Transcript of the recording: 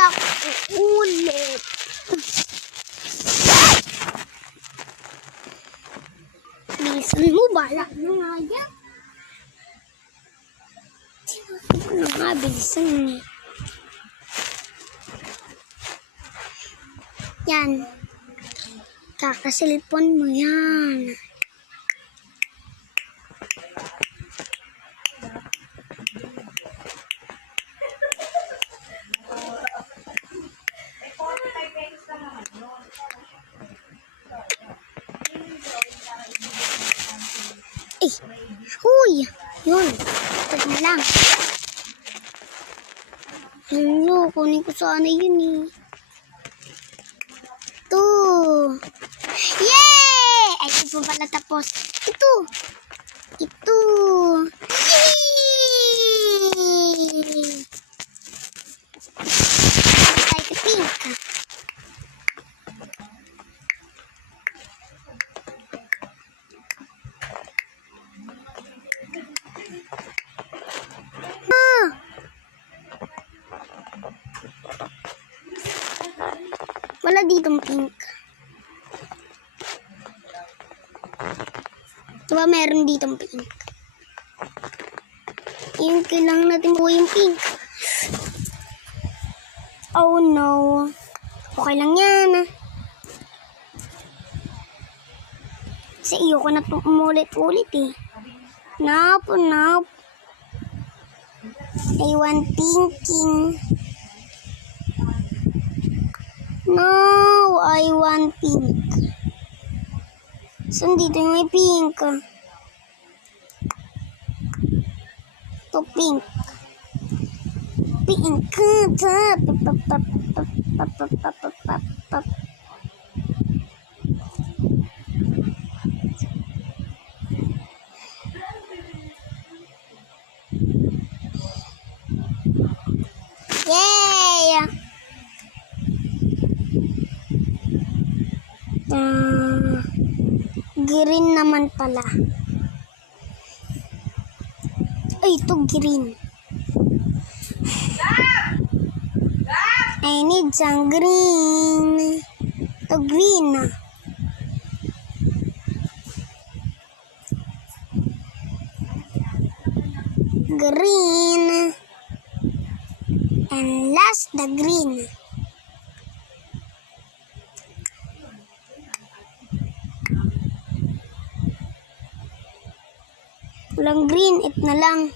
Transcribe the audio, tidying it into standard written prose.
Yak, ulit. Bilisan mo, bala na nga yan. Sinasabi na nga, bilisan mo. Yan. Kakasilpon mo yan. Eh, huy! Yun. Ito na lang. Hello, kunin ko sana yun eh. Ito. Yay! Ay, ito pa pala tapos. Ito. Ito. Yay! Ay, ito pink. Wala ditong pink. Diba meron ditong pink? Yung kailangan natin po yung pink. Oh no. Okay lang yan. Kasi iyo ko na umulit-ulit eh. Nope. I want pinking. No, I want pink. So, dito yung may pink. Ito, pink. Pink. Yay! Green naman pala. Ay, ito green. I need some green. Ito green. Green. And last, the green. Walang green, it na lang.